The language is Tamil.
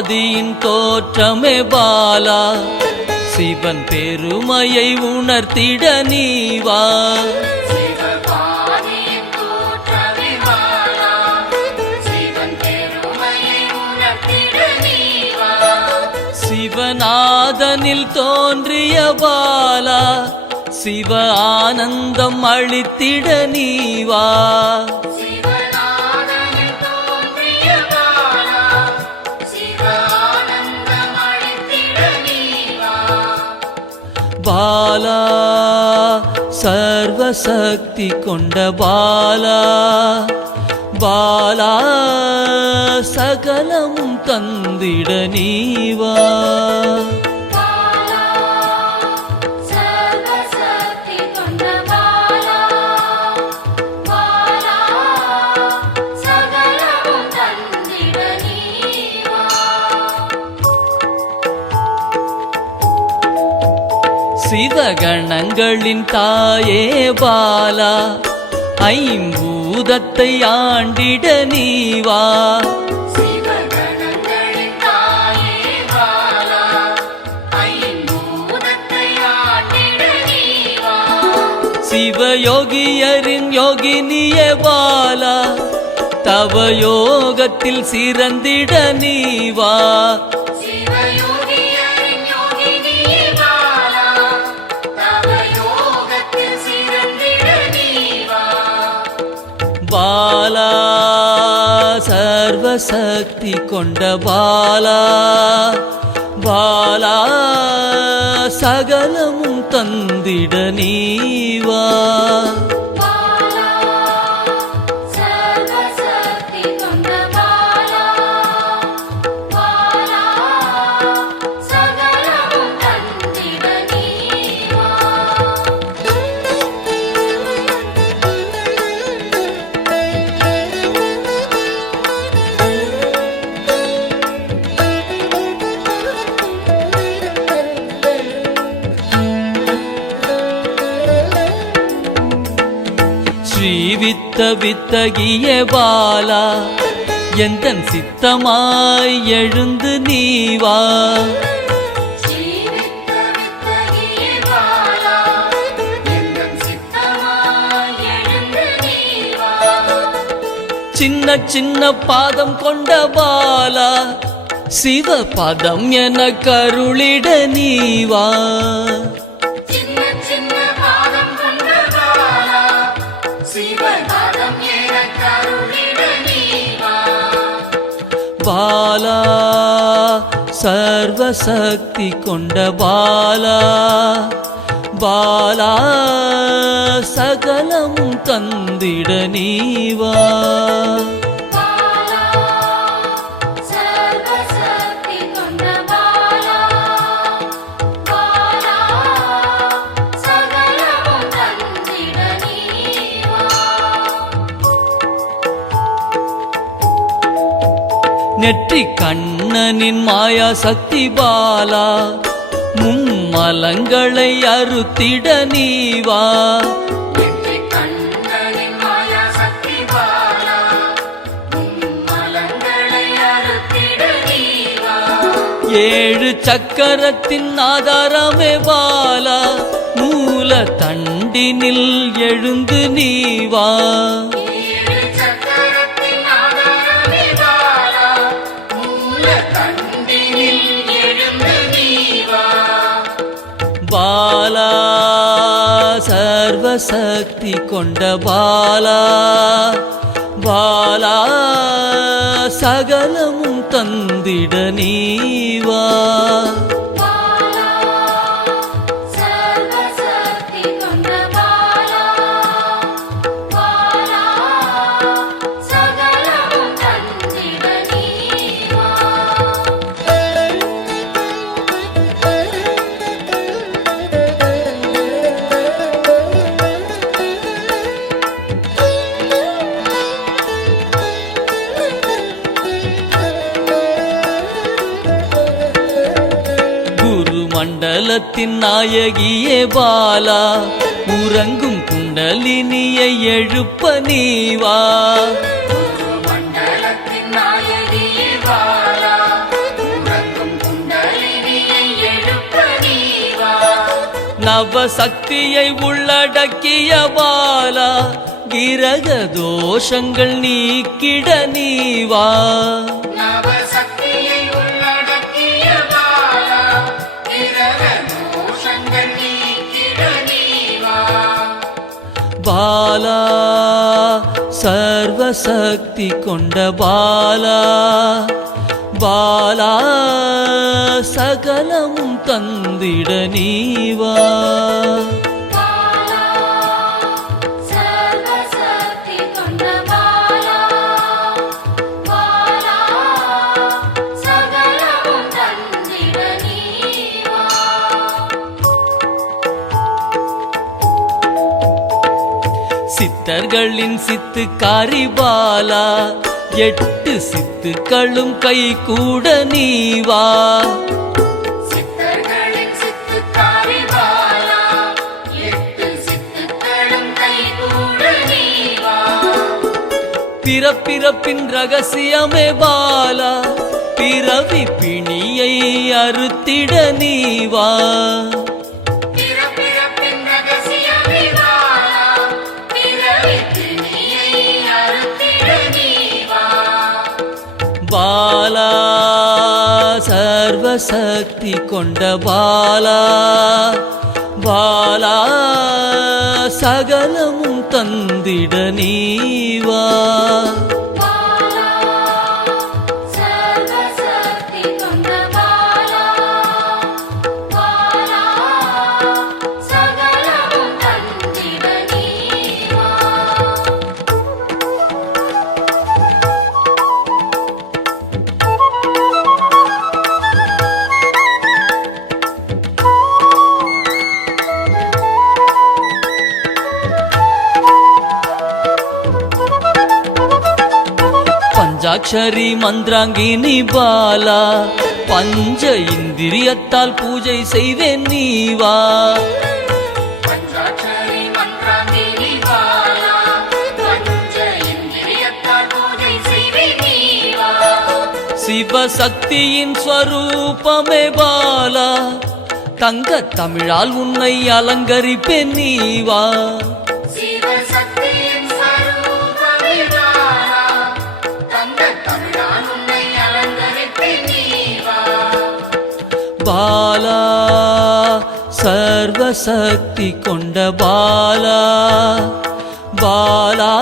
ஆதியின் தோற்றமே பாலா, சிவன் பெருமையை உணர்த்திட நீவா. சிவநாதனில் தோன்றிய பாலா, சிவ ஆனந்தம் அளித்திட நீவா. பாலா சர்வசக்தி கொண்ட பாலா, பாலா சகலமும் தந்திட நீவா. சிவகணங்களின் தாயே பாலா, ஐம்பூதத்தை ஆண்டிட நீவா. சிவயோகியரின் யோகினியே பாலா, தவ யோகத்தில் சிறந்திட நீவா. பாலா சர்வசக்தி கொண்ட பாலா, பாலா சகலமும் தந்திட நீவா. ஸ்ரீவித்த வித்தகிய பாலா, எந்தன் சித்தமாய் எழுந்து நீவா. சின்ன சின்ன பாதம் கொண்ட பாலா, சிவ பதம் என கருளிட நீவா. பாலா சர்வசக்தி கொண்ட பாலா, பாலா சகலமும் தந்திட நீவா. நெற்றி கண்ணனின் மாயா சக்தி பாலா, மும்மலங்களை அறுத்திட நீவா. ஏழு சக்கரத்தின் ஆதாரமே பாலா, மூல தண்டினில் எழுந்து நீவா. பாலா சர்வசக்தி கொண்ட பாலா, பாலா சகலமும் தந்திட நீவா. மண்டலத்தின் நாயகியே பாலா, உறங்கும் குண்டலினியை எழுப்ப நீவா. மண்டலத்தின் நாயகியே பாலா, நவசக்தியை உள்ளடக்கிய பாலா கிரக தோஷங்கள் நீக்கிட நீவா நவசக்தியை உள்ளடக்கிய பாலா கிரக தோஷங்கள் நீக்கிட நீவா பாலா சர்வசக்தி கொண்ட பாலா பாலா சகலமும் தந்திட நீவா பாலா சர்வசக்தி கொண்ட பாலா பாலா சகலமும் தந்திட நீவா சித்தர்களின் சித்துக்காரி பாலா 8 சித்துக்களும் கை கூட நீவா சித்தர்களின் சித்துக்காரி பாலா 8 சித்துக்களும் கைகூட நீவா பிறப்பிறப்பின் ரகசியமே பாலா பிறவி பிணியை அறுத்திட நீவா பிறப்பிறப்பின் ரகசியமே பாலா பிறவி பிணியை அறுத்திட நீவா பாலா சர்வசக்தி கொண்ட பாலா பாலா சகலமும் தந்திட நீவா பாலா சர்வசக்தி கொண்ட பாலா பாலா சகலமும் தந்திட நீவா பஞ்சாட்சரி மந்திராங்கினி பாலா பஞ்ச இந்திரியத்தால் பூஜை செய்வேன் நீவா பஞ்சாட்சரி மந்திராங்கினி பாலா பஞ்ச இந்திரியத்தால் பூஜை செய்வேன் நீவா சிவசக்தியின் ஸ்வரூபமே பாலா தங்க தமிழால் உன்னை அலங்கரிப்பேன் நீவா சிவசக்தியின் ஸ்வரூபமே பாலா தங்க தமிழால் உன்னை அலங்கரிப்பேன் நீவா பாலா சர்வசக்தி கொண்ட பாலா பாலா